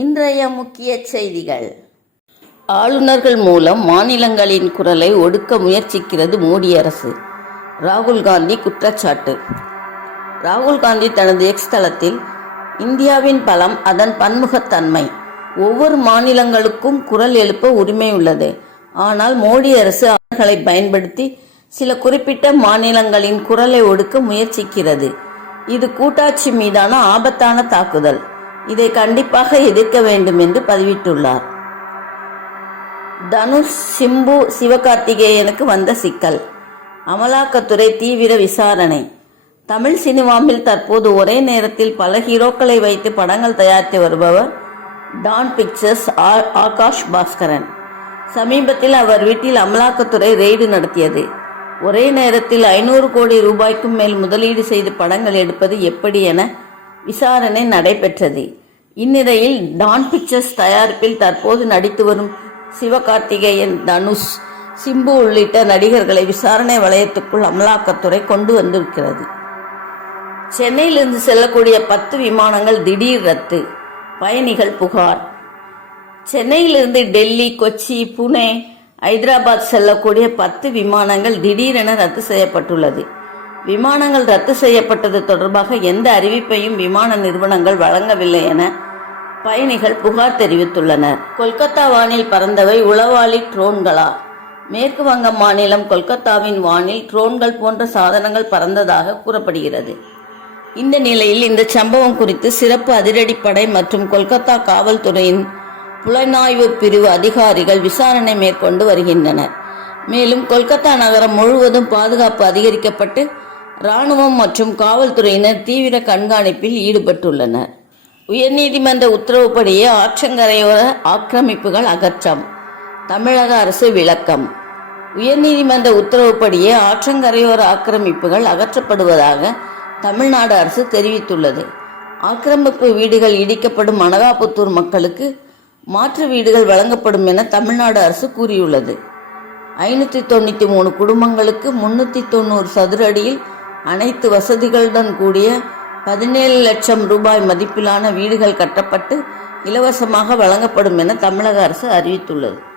இன்றைய முக்கிய செய்திகள். ஆளுநர்கள் மூலம் மாநிலங்களின் குரலை ஒடுக்க முயற்சிக்கிறது மோடி அரசு. ராகுல் காந்தி குற்றச்சாட்டு. ராகுல் காந்தி தனது எக்ஸ் தளத்தில் இந்தியாவின் பலம் அதன் பன்முகத்தன்மை. ஒவ்வொரு மாநிலங்களுக்கும் குரல் எழுப்ப உரிமை உள்ளது. ஆனால் மோடி அரசு அவர்களை பயன்படுத்தி சில குறிப்பிட்ட மாநிலங்களின் குரலை ஒடுக்க முயற்சிக்கிறது. இது கூட்டாட்சி மீதான ஆபத்தான தாக்குதல். இதை கண்டிப்பாக எதிர்க்க வேண்டும் என்று பதிவிட்டுள்ளார். தனுஷ் சிம்பு சிவகார்த்திகேயனுக்கு வந்த சிக்கல். அமலாக்கத்துறை தீவிர விசாரணை. தமிழ் சினிமாவில் தற்போது ஒரே நேரத்தில் பல ஹீரோக்களை வைத்து படங்கள் தயாரித்து வருபவர் டான் பிக்சர்ஸ் ஆ- ஆகாஷ் பாஸ்கரன். சமீபத்தில் அவர் வீட்டில் அமலாக்கத்துறை ரெய்டு நடத்தியது. ஒரே நேரத்தில் ஐநூறு கோடி ரூபாய்க்கும் மேல் முதலீடு செய்து படங்கள் எடுப்பது எப்படி என விசாரணை நடைபெற்றது. இந்நிலையில் டான் பிக்சர்ஸ் தயாரிப்பில் தற்போது நடித்து வரும் சிவகார்த்திகேயன் தனுஷ் சிம்பு உள்ளிட்ட நடிகர்களை விசாரணை வளையத்துக்குள் அமலாக்கத்துறை கொண்டு வந்திருக்கிறது. சென்னையிலிருந்து செல்லக்கூடிய பத்து விமானங்கள் திடீர் ரத்து. பயணிகள் புகார். சென்னையிலிருந்து டெல்லி கொச்சி புனே ஹைதராபாத் செல்லக்கூடிய பத்து விமானங்கள் திடீரென ரத்து செய்யப்பட்டுள்ளது. விமானங்கள் ரத்து செய்யப்பட்டது தொடர்பாக எந்த அறிவிப்பையும் விமான நிறுவனங்கள் வழங்கவில்லை என பயணிகள் புகார் தெரிவித்துள்ளனர். கொல்கத்தா வானில் பறந்தவை உளவாளி ட்ரோன்களா? மேற்கு வங்க மாநிலம் கொல்கத்தாவின் வானில் ட்ரோன்கள் போன்ற சாதனங்கள் பறந்ததாக கூறப்படுகிறது. இந்த நிலையில் இந்த சம்பவம் குறித்து சிறப்பு அதிரடிப்படை மற்றும் கொல்கத்தா காவல்துறையின் புலனாய்வு பிரிவு அதிகாரிகள் விசாரணை மேற்கொண்டு வருகின்றனர். மேலும் கொல்கத்தா நகரம் முழுவதும் பாதுகாப்பு அதிகரிக்கப்பட்டு ராணுவம் மற்றும் காவல்துறையினர் தீவிர கண்காணிப்பில் ஈடுபட்டுள்ளனர். உயர்நீதிமன்ற உத்தரவுப்படியே ஆற்றங்கரையோர ஆக்கிரமிப்புகள் அகற்றம். தமிழக அரசு விளக்கம். உயர்நீதிமன்ற உத்தரவுப்படியே ஆற்றங்கரையோர ஆக்கிரமிப்புகள் அகற்றப்படுவதாக தமிழ்நாடு அரசு தெரிவித்துள்ளது. ஆக்கிரமிப்பு வீடுகள் இடிக்கப்படும் அனகாபுத்தூர் மக்களுக்கு மாற்று வீடுகள் வழங்கப்படும் என தமிழ்நாடு அரசு கூறியுள்ளது. ஐநூற்றி தொண்ணூற்றி மூணு குடும்பங்களுக்கு முன்னூற்றி தொண்ணூறு சதுர அடியில் அனைத்து வசதிகளுடன் கூடிய பதினேழு லட்சம் ரூபாய் மதிப்பிலான வீடுகள் கட்டப்பட்டு இலவசமாக வழங்கப்படும் என தமிழக அரசு அறிவித்துள்ளது.